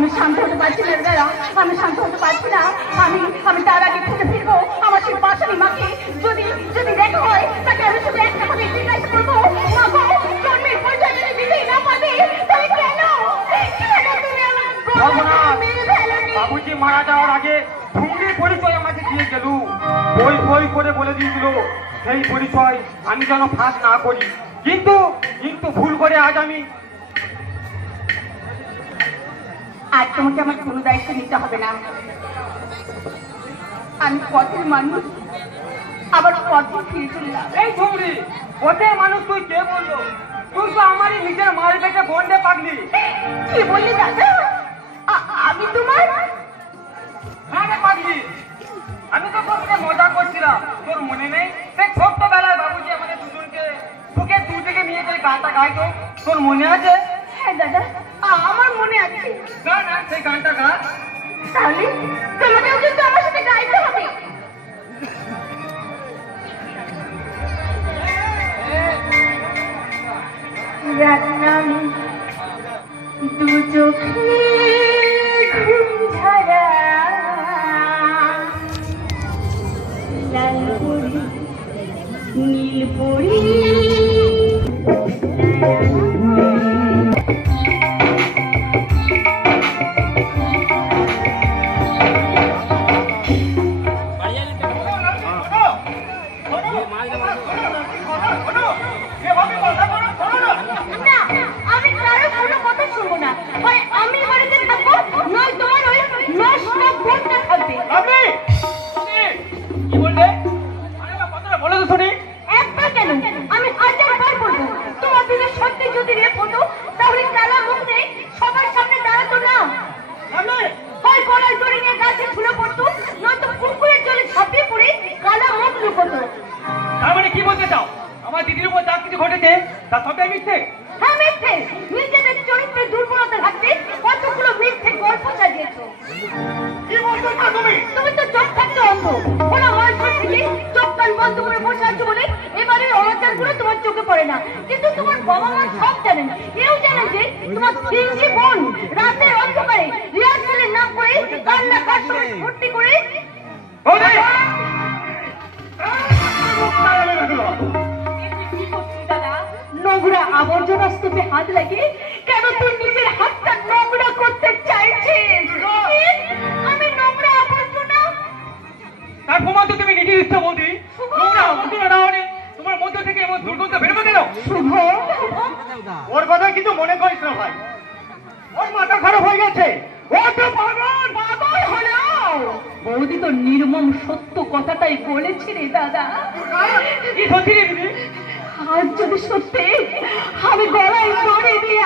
আমি শান্ত হতে পারছি না দাদা, আমি শান্ত হতে পারছি না। আমি তার আগে খুঁজে ফিরবো আমার সেই বাসানি মাকে। যদি যদি দেখা হয় তাকে আমি শুধু একটা কথা জিজ্ঞাসা করবো, মা গো, জন্মের পরিচয় যদি দিতেই না পারে তাহলে কেন কেন তুমি আমার মেরে ফেলোনি? বাবুজি মারা যাওয়ার আগে ভুঙ্গির পরিচয় আমাকে দিয়ে গেল। বই বই করে বলে দিয়েছিল সেই পরিচয় আমি যেন ফাঁস না করি, কিন্তু কিন্তু ভুল করে আজ আমি। আর তোমাকে আমার কোনো দায়িত্ব নিতে হবে না। আমি পথের মানুষ, আবার পথে ফিরে চললাম। এই ভুঙ্গি পথের মানুষ তুই কে বললো? তুই তো আমারই নিজের মার বেটে বন্ডে পাগলি। কি বললি দাদা? আমি তোমার? হ্যাঁ রে পাগলি, আমি তো তোর সাথে মজা করছিলাম। তোর মনে নেই সেই ছোট্টবেলায় বাবুজি আমাদের দুজনকে বুকে দূর থেকে নিয়ে গেলে গানটা গাইতো, তোর মনে আছে? হ্যাঁ দাদা, আমার মনে আছে। গা না সেই গানটা গা। তাহলে তোমাকেও কিন্তু আমার সাথে গাইতে হবে। রাতনাম দু চোখে ঘুম ঝরা লাল পরি নীল পরি কিন্তু তোমার বাবা মা সব জানেন, কেউ জানে যে তোমার তিনটি বোন রাতের অন্ধকারে রিহার্সালের নাম করে কান্না কাশরে ভর্তি করে নোংরা আবর্জনা স্তূপে হাত লাগে। কেন তুই নিজের হাতটা নোংরা করতে চাইছিস? আমি নোংরা আবর্জনা? তার প্রমাণ তো তুমি নিজে দিচ্ছ বৌদি। নোংরা আবর্জনা না হলে তোমার মধ্য থেকে এমন দুর্গন্ধ বেরোবে কেন? শুভ, ওর কথা কিছু মনে করিস না ভাই, ওর মাথা খারাপ হয়ে গেছে। ও তো পাগল পাগল হলো। বৌদি তো নির্মম সত্য কথাটাই বলেছি রে দাদা। কি সত্যি রে দিদি? আজ যদি সত্যি আমি গলায় দড়ি দিয়ে